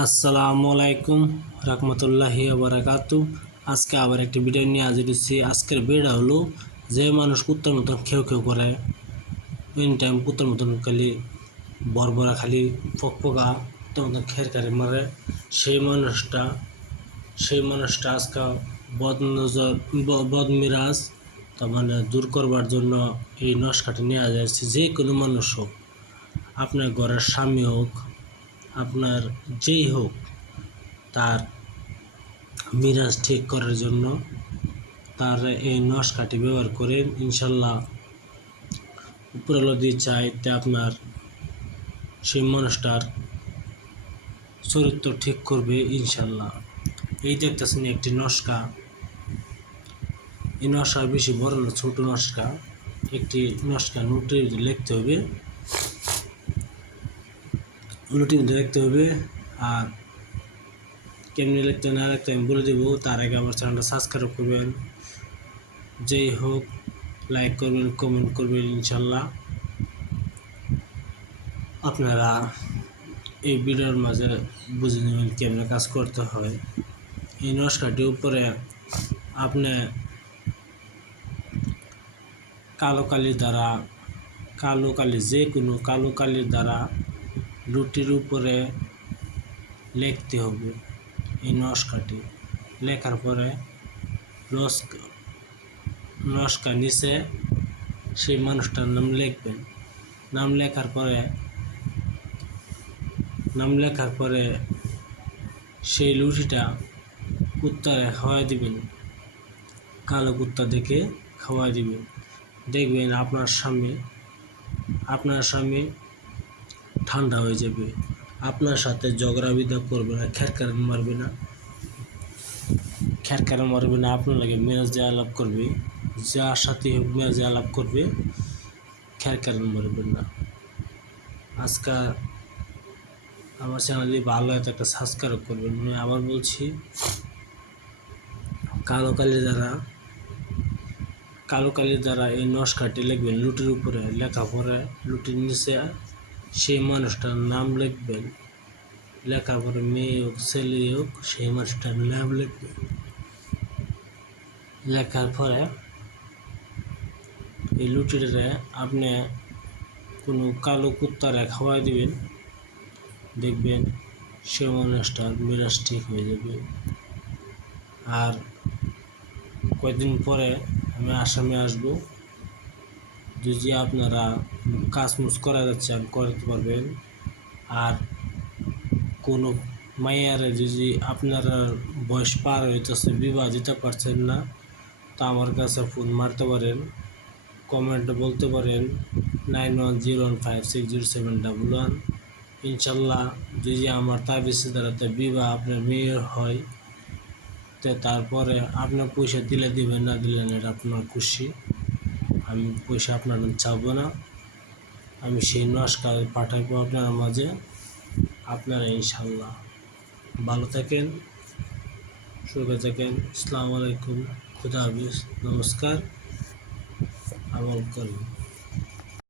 আসসালামু আলাইকুম রহমতুল্লাহি বারাকাতু। আজকে আবার একটি ভিডিও নিয়ে হাজির হচ্ছি আজকের ভিডিও হলো, যে মানুষ কুত্তার মতন খেউ খেউ করে এনি টাইম কুত্তার মতন খালি বরবরা খালি ফক ফকা কুত্তার মতন খের খেরে মারে। সেই মানুষটা সেই মানুষটা আজকে বদ নজর ব- বদ মিরাজ তার মানে দূর করবার জন্য এই নস্কাটি নিয়ে যাচ্ছে যে কোনো মানুষ হোক, আপনার ঘরের স্বামী হোক আপনার যেই হোক তার মিরাজ ঠিক করার জন্য তার এই নস্কাটি ব্যবহার করে ইনশাল্লাহ উপরালো দিয়ে চাইতে আপনার সেই মানুষটার চরিত্র ঠিক করবে ইনশাল্লাহ। এই দেখতেছেন একটি নস্কা। এই নস্কা বেশি বড় না, ছোট নস্কা। একটি নস্কা নোটে লিখতে হবে। রুটিন লিখতে হবে। আর কেমনি লিখতে না লিখতে আমি বলে দেবো, তার আগে আমার চ্যানেলটা সাবস্ক্রাইব করবেন। যেই হোক লাইক করবেন কমেন্ট করবেন, ইনশাল্লাহ। আপনারা এই ভিডিওর মাঝে বুঝে নেবেন কেমনে কাজ করতে হয়। এই নস্কাটির উপরে আপনি কালো কালির দ্বারা, কালো কালি যে কোনো কালো কালির দ্বারা রুটির উপরে লিখতে হবে। এই নস্কাটি লেখার পরে নস্ক নস্কা নিচে সেই মানুষটার নাম লিখবেন। নাম লেখার পরে নাম লেখার পরে সেই লুটিটা কুত্তারে খাওয়াই দিবেন। কালো কুত্তা দেখে খাওয়াই দিবেন। দেখবেন আপনার স্বামী আপনার স্বামী ঠান্ডা হয়ে যাবে। আপনার সাথে ঝগড়া বিদা করবে না খেরকার মারবে না। খেরকার মারবে না, আপনার লাগে মেরাজ আলাপ করবে। যার সাথে মেরাজ আলাপ করবে খেরকার মারবেন না। আজকাল আমার চ্যানেলে ভালো একটা সাবস্ক্রাইব করবেন আমি আবার বলছি, কালো কালি দ্বারা, কালো কালির দ্বারা এই নস্কাটি লিখবেন, লুটির উপরে, লেখা পরে লুটির নিচে সেই মানুষটার নাম লিখবেন। লেখা পরে মেয়ে হোক, ছেলে হোক, সেই মানুষটার নাম লিখবেন। লেখার পরে এই লুটিটারে আপনি কোনো কালো কুত্তারে খাওয়াই দিবেন। দেখবেন সে মানুষটার মিরাজ ঠিক হয়ে যাবে। আর কয়েকদিন পরে আমি আসামে আসব। যদি আপনারা কাজ মুজ করা যাচ্ছেন করতে পারবেন। আর কোনো মাইয়ারে যদি আপনারা বয়স পার হইতেছে, বিবাহ দিতে পারছেন না, তা আমার কাছে ফোন মারতে পারেন। কমেন্টে বলতে পারেন, nine one zero one five six zero seven double one. ইনশাল্লাহ যদি আমার তাবিজে দ্বারাতে বিবাহ আপনার মেয়ের হয়, তো তারপরে আপনার পয়সা দিলে দিবেন, না দিলেন এটা আপনার খুশি। আমি পয়সা আপনার চাবো না। আমি সেই নস্কার পাঠাইবো আপনার মাঝে। আপনারা ইনশাল্লাহ ভালো থাকেন সুখে থাকেন। আসসালামু আলাইকুম, খুদা হাফিজ। নমস্কার, আমল করুন।